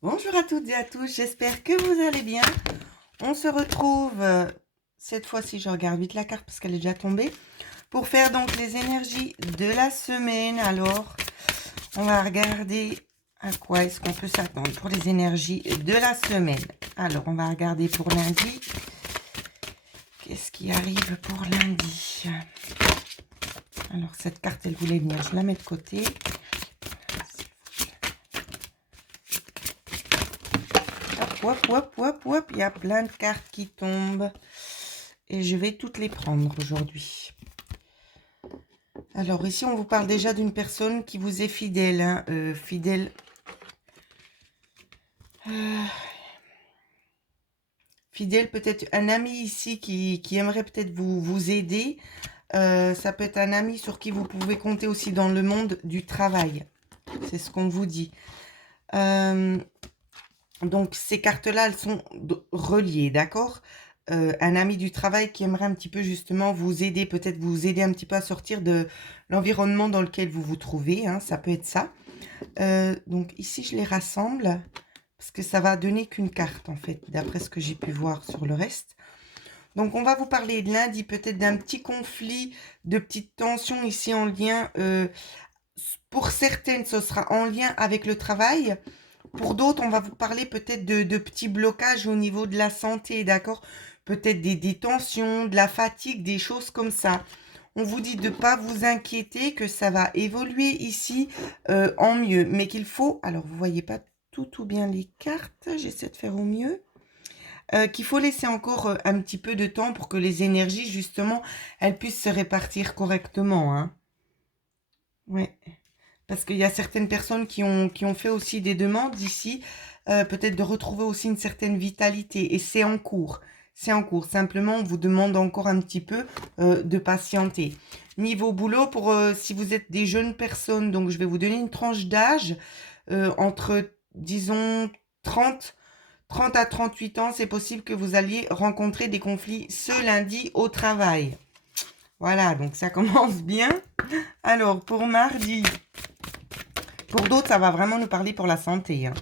Bonjour à toutes et à tous, j'espère que vous allez bien. On se retrouve, cette fois-ci je regarde vite la carte parce qu'elle est déjà tombée, pour faire donc les énergies de la semaine. Alors, on va regarder à quoi est-ce qu'on peut s'attendre pour les énergies de la semaine. Alors, on va regarder pour lundi. Qu'est-ce qui arrive pour lundi? Alors, cette carte, elle voulait venir, je la mets de côté. Hop, hop, hop, hop, il y a plein de cartes qui tombent. Et je vais toutes les prendre aujourd'hui. Alors ici, on vous parle déjà d'une personne qui vous est fidèle. Hein, fidèle. Fidèle, peut-être un ami ici qui aimerait peut-être vous aider. Ça peut être un ami sur qui vous pouvez compter aussi dans le monde du travail. C'est ce qu'on vous dit. Donc ces cartes-là, elles sont reliées, d'accord? Un ami du travail qui aimerait un petit peu justement vous aider, peut-être vous aider un petit peu à sortir de l'environnement dans lequel vous vous trouvez, hein, ça peut être ça. Donc ici, je les rassemble parce que ça va donner qu'une carte en fait, d'après ce que j'ai pu voir sur le reste. Donc on va vous parler de lundi, peut-être d'un petit conflit, de petites tensions ici en lien. Pour certaines, ce sera en lien avec le travail. Pour d'autres, on va vous parler peut-être de petits blocages au niveau de la santé, d'accord? Peut-être des tensions, de la fatigue, des choses comme ça. On vous dit de ne pas vous inquiéter, que ça va évoluer ici en mieux. Mais qu'il faut, alors vous voyez pas tout bien les cartes, j'essaie de faire au mieux. Qu'il faut laisser encore un petit peu de temps pour que les énergies, justement, elles puissent se répartir correctement. Hein. Ouais. Parce qu'il y a certaines personnes qui ont fait aussi des demandes ici, peut-être de retrouver aussi une certaine vitalité. Et c'est en cours. C'est en cours. Simplement, on vous demande encore un petit peu de patienter. Niveau boulot, pour si vous êtes des jeunes personnes, donc je vais vous donner une tranche d'âge entre, disons, 30 à 38 ans. C'est possible que vous alliez rencontrer des conflits ce lundi au travail. Voilà, donc ça commence bien. Alors, pour mardi... Pour d'autres, ça va vraiment nous parler pour la santé. Hein.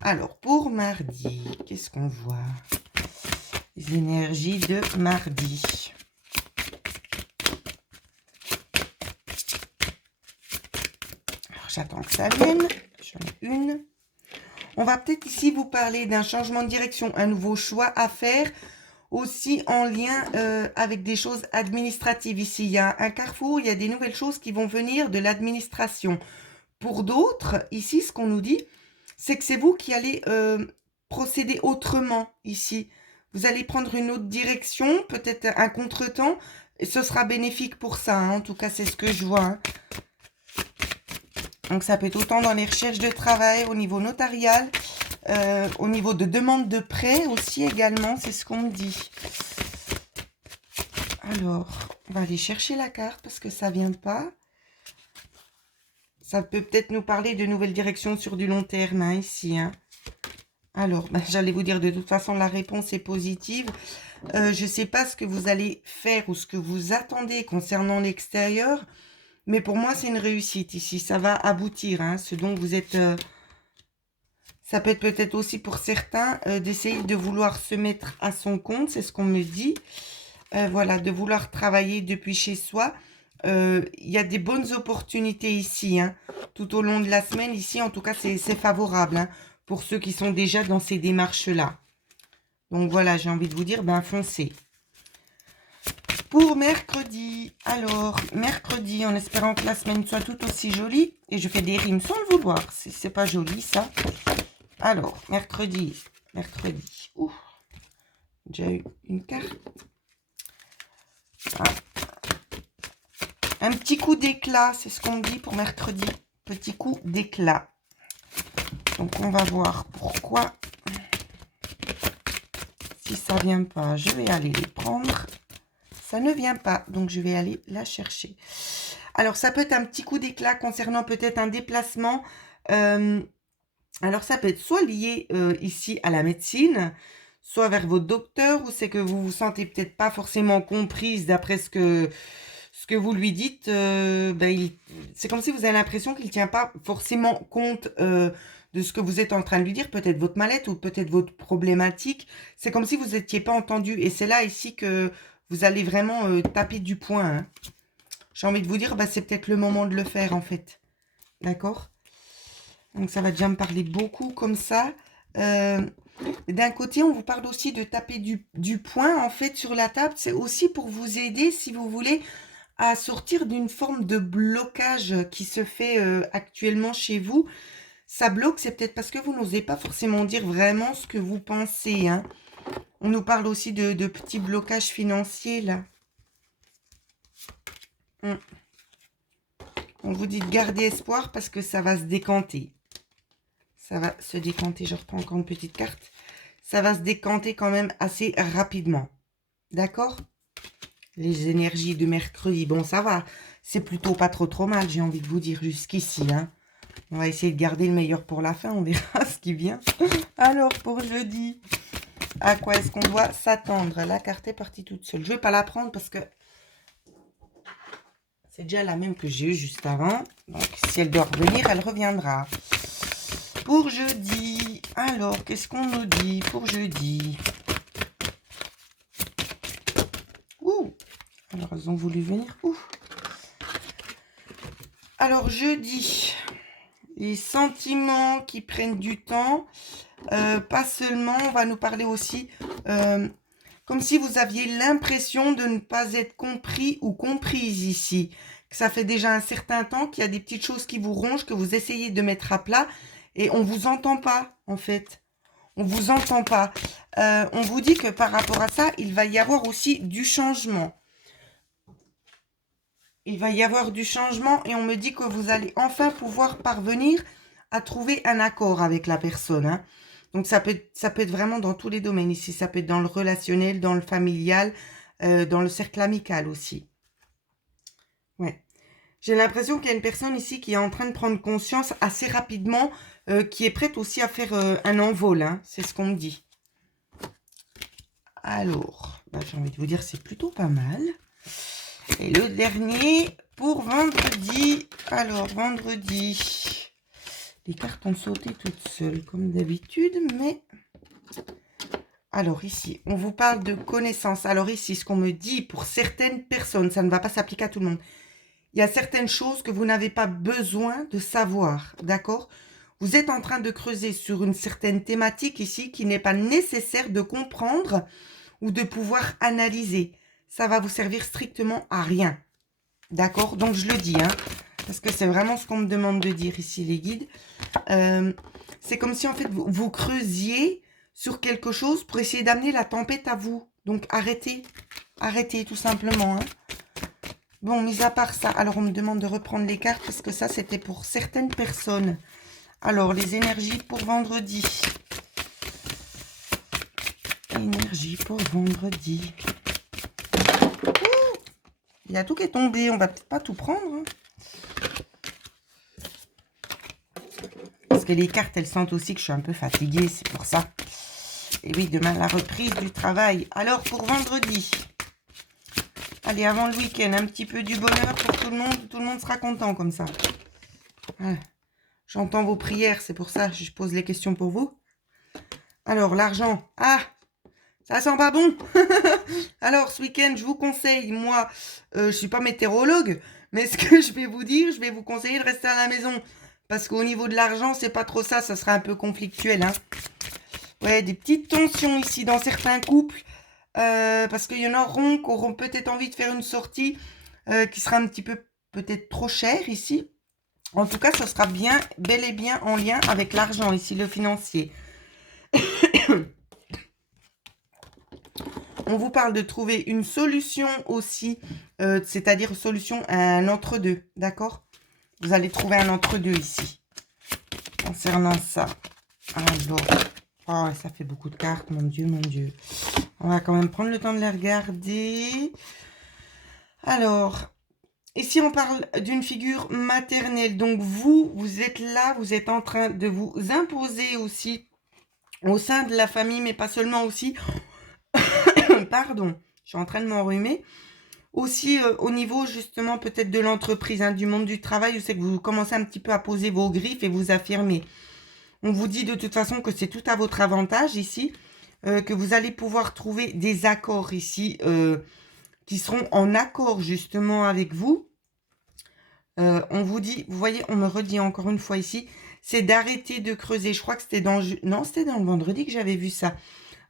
Alors, pour mardi, qu'est-ce qu'on voit? Les énergies de mardi. Alors, j'attends que ça vienne. J'en ai une. On va peut-être ici vous parler d'un changement de direction, un nouveau choix à faire, aussi en lien avec des choses administratives. Ici, il y a un carrefour, il y a des nouvelles choses qui vont venir de l'administration. Pour d'autres, ici, ce qu'on nous dit, c'est que c'est vous qui allez procéder autrement ici. Vous allez prendre une autre direction, peut-être un contretemps, et ce sera bénéfique pour ça. Hein. En tout cas, c'est ce que je vois. Hein. Donc, ça peut être autant dans les recherches de travail, au niveau notarial, au niveau de demande de prêt aussi également, c'est ce qu'on me dit. Alors, on va aller chercher la carte parce que ça ne vient pas. Ça peut peut-être nous parler de nouvelles directions sur du long terme, hein, ici. Hein. Alors, j'allais vous dire, de toute façon, la réponse est positive. Je ne sais pas ce que vous allez faire ou ce que vous attendez concernant l'extérieur, mais pour moi, c'est une réussite ici. Ça va aboutir, hein, ce dont vous êtes... ça peut être peut-être aussi pour certains d'essayer de vouloir se mettre à son compte, c'est ce qu'on me dit. Voilà, de vouloir travailler depuis chez soi. Il y a des bonnes opportunités ici, hein, tout au long de la semaine. Ici, en tout cas, c'est favorable hein, pour ceux qui sont déjà dans ces démarches-là. Donc voilà, j'ai envie de vous dire, ben foncez. Pour mercredi, alors, mercredi, en espérant que la semaine soit tout aussi jolie, et je fais des rimes sans le vouloir, c'est pas joli ça. Alors, mercredi, ouh, j'ai eu une carte. Ah. Un petit coup d'éclat, c'est ce qu'on me dit pour mercredi. Petit coup d'éclat. Donc, on va voir pourquoi. Si ça vient pas, je vais aller les prendre. Ça ne vient pas, donc je vais aller la chercher. Alors, ça peut être un petit coup d'éclat concernant peut-être un déplacement. Alors, ça peut être soit lié ici à la médecine, soit vers votre docteur, ou c'est que vous vous sentez peut-être pas forcément comprise d'après ce que vous lui dites. C'est comme si vous avez l'impression qu'il ne tient pas forcément compte de de ce que vous êtes en train de lui dire, peut-être votre mal-être ou peut-être votre problématique. C'est comme si vous n'étiez pas entendu. Et c'est là ici que vous allez vraiment taper du poing, hein. J'ai envie de vous dire, bah, c'est peut-être le moment de le faire en fait. D'accord? Donc ça va déjà me parler beaucoup comme ça. D'un côté, on vous parle aussi de taper du poing en fait sur la table. C'est aussi pour vous aider, si vous voulez, à sortir d'une forme de blocage qui se fait actuellement chez vous. Ça bloque, c'est peut-être parce que vous n'osez pas forcément dire vraiment ce que vous pensez, hein. On nous parle aussi de petits blocages financiers, là. On vous dit de garder espoir parce que ça va se décanter. Ça va se décanter. Je reprends encore une petite carte. Ça va se décanter quand même assez rapidement. D'accord? Les énergies de mercredi, bon, ça va. C'est plutôt pas trop mal, j'ai envie de vous dire, jusqu'ici, hein. On va essayer de garder le meilleur pour la fin. On verra ce qui vient. Alors, pour jeudi, à quoi est-ce qu'on doit s'attendre? La carte est partie toute seule. Je ne vais pas la prendre parce que c'est déjà la même que j'ai eue juste avant. Donc, si elle doit revenir, elle reviendra. Pour jeudi, alors, qu'est-ce qu'on nous dit pour jeudi? Ouh! Alors, elles ont voulu venir. Ouh! Alors, jeudi, les sentiments qui prennent du temps. Pas seulement, on va nous parler aussi comme si vous aviez l'impression de ne pas être compris ou comprise ici. Que ça fait déjà un certain temps qu'il y a des petites choses qui vous rongent, que vous essayez de mettre à plat et on ne vous entend pas en fait. On ne vous entend pas. On vous dit que par rapport à ça, il va y avoir aussi du changement. Il va y avoir du changement et on me dit que vous allez enfin pouvoir parvenir à trouver un accord avec la personne, hein. Donc, ça peut être vraiment dans tous les domaines ici. Ça peut être dans le relationnel, dans le familial, dans le cercle amical aussi. Ouais. J'ai l'impression qu'il y a une personne ici qui est en train de prendre conscience assez rapidement, qui est prête aussi à faire un envol, hein. C'est ce qu'on me dit. Alors, bah, j'ai envie de vous dire, c'est plutôt pas mal. Et le dernier pour vendredi. Alors, vendredi. Les cartes ont sauté toutes seules, comme d'habitude, mais... Alors ici, on vous parle de connaissances. Alors ici, ce qu'on me dit pour certaines personnes, ça ne va pas s'appliquer à tout le monde. Il y a certaines choses que vous n'avez pas besoin de savoir, d'accord? Vous êtes en train de creuser sur une certaine thématique ici qui n'est pas nécessaire de comprendre ou de pouvoir analyser. Ça va vous servir strictement à rien, d'accord? Donc je le dis, hein, parce que c'est vraiment ce qu'on me demande de dire ici, les guides. C'est comme si en fait vous creusiez sur quelque chose pour essayer d'amener la tempête à vous. Donc arrêtez, arrêtez tout simplement, hein. Bon, mis à part ça, alors on me demande de reprendre les cartes parce que ça c'était pour certaines personnes. Alors les énergies pour vendredi. Énergie pour vendredi. Ouh, il y a tout qui est tombé, on va peut-être pas tout prendre, hein. Parce que les cartes, elles sentent aussi que je suis un peu fatiguée, c'est pour ça. Et oui, demain, la reprise du travail. Alors, pour vendredi, allez, avant le week-end, un petit peu du bonheur pour tout le monde sera content comme ça. Voilà. J'entends vos prières, c'est pour ça que je pose les questions pour vous. Alors, l'argent, ah, ça sent pas bon. Alors, ce week-end, je vous conseille, moi, je ne suis pas météorologue, mais ce que je vais vous dire, je vais vous conseiller de rester à la maison. Parce qu'au niveau de l'argent, c'est pas trop ça, ça sera un peu conflictuel, hein. Ouais, des petites tensions ici dans certains couples. Parce qu'il y en auront qui auront peut-être envie de faire une sortie qui sera un petit peu peut-être trop chère ici. En tout cas, ça sera bien, bel et bien en lien avec l'argent ici, le financier. On vous parle de trouver une solution aussi, c'est-à-dire solution à un entre-deux, d'accord? Vous allez trouver un entre-deux ici, concernant ça. Alors, oh, ça fait beaucoup de cartes, mon Dieu, mon Dieu. On va quand même prendre le temps de les regarder. Alors, ici, on parle d'une figure maternelle. Donc, vous êtes là, vous êtes en train de vous imposer aussi au sein de la famille, mais pas seulement aussi. Pardon, je suis en train de m'enrhumer. Aussi au niveau justement peut-être de l'entreprise, hein, du monde du travail, où c'est que vous commencez un petit peu à poser vos griffes et vous affirmer. On vous dit de toute façon que c'est tout à votre avantage ici, que vous allez pouvoir trouver des accords ici qui seront en accord justement avec vous. On vous dit, vous voyez, on me redit encore une fois ici, c'est d'arrêter de creuser. Je crois que c'était dans... Non, c'était dans le vendredi que j'avais vu ça.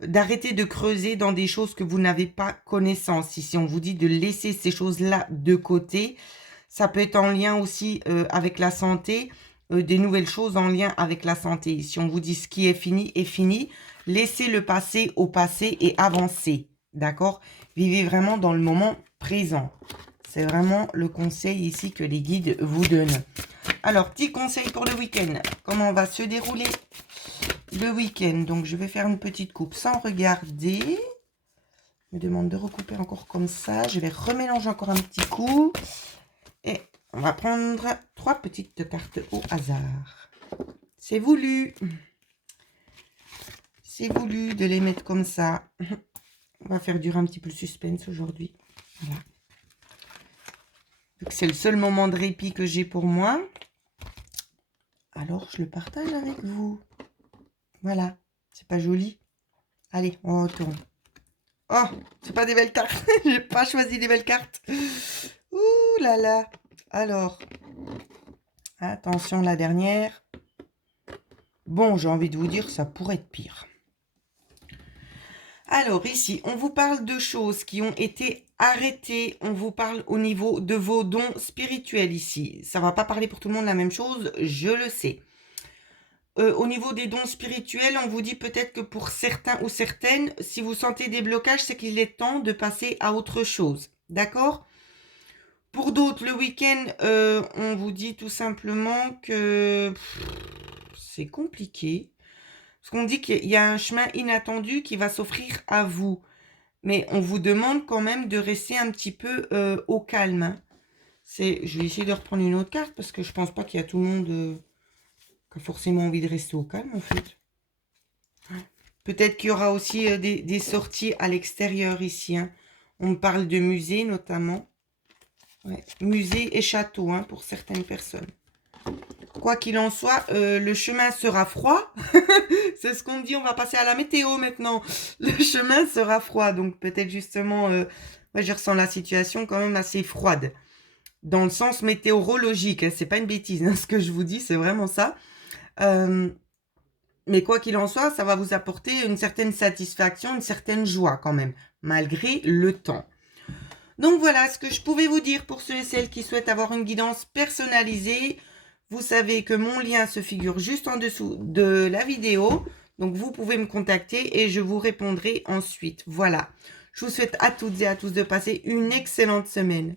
D'arrêter de creuser dans des choses que vous n'avez pas connaissance. Ici, on vous dit de laisser ces choses-là de côté. Ça peut être en lien aussi avec la santé, des nouvelles choses en lien avec la santé. Ici, on vous dit ce qui est fini est fini. Laissez le passé au passé et avancez. D'accord? Vivez vraiment dans le moment présent. C'est vraiment le conseil ici que les guides vous donnent. Alors, petit conseil pour le week-end. Comment va se dérouler le week-end? Donc, je vais faire une petite coupe sans regarder. Je me demande de recouper encore comme ça. Je vais remélanger encore un petit coup. Et on va prendre 3 petites cartes au hasard. C'est voulu. C'est voulu de les mettre comme ça. On va faire durer un petit peu le suspense aujourd'hui. Voilà. C'est le seul moment de répit que j'ai pour moi. Alors, je le partage avec vous. Voilà. C'est pas joli? Allez, on retourne. Oh, c'est pas des belles cartes. J'ai pas choisi des belles cartes. Ouh là là. Alors, attention, la dernière. Bon, j'ai envie de vous dire, ça pourrait être pire. Alors ici, on vous parle de choses qui ont été arrêtées. On vous parle au niveau de vos dons spirituels ici. Ça va pas parler pour tout le monde la même chose, je le sais. Au niveau des dons spirituels, on vous dit peut-être que pour certains ou certaines, si vous sentez des blocages, c'est qu'il est temps de passer à autre chose. D'accord? Pour d'autres, le week-end, on vous dit tout simplement que c'est compliqué. Parce qu'on dit qu'il y a un chemin inattendu qui va s'offrir à vous. Mais on vous demande quand même de rester un petit peu au calme. Hein. Je vais essayer de reprendre une autre carte parce que je pense pas qu'il y a tout le monde qui a forcément envie de rester au calme en fait. Peut-être qu'il y aura aussi des sorties à l'extérieur ici. Hein. On me parle de musées notamment. Ouais. Musée et château hein, pour certaines personnes. Quoi qu'il en soit, le chemin sera froid. C'est ce qu'on dit, on va passer à la météo maintenant. Le chemin sera froid, donc peut-être justement, moi je ressens la situation quand même assez froide. Dans le sens météorologique, hein, c'est pas une bêtise, hein, ce que je vous dis, c'est vraiment ça. Mais quoi qu'il en soit, ça va vous apporter une certaine satisfaction, une certaine joie quand même, malgré le temps. Donc voilà ce que je pouvais vous dire pour ceux et celles qui souhaitent avoir une guidance personnalisée. Vous savez que mon lien se figure juste en dessous de la vidéo. Donc vous pouvez me contacter et je vous répondrai ensuite. Voilà. Je vous souhaite à toutes et à tous de passer une excellente semaine.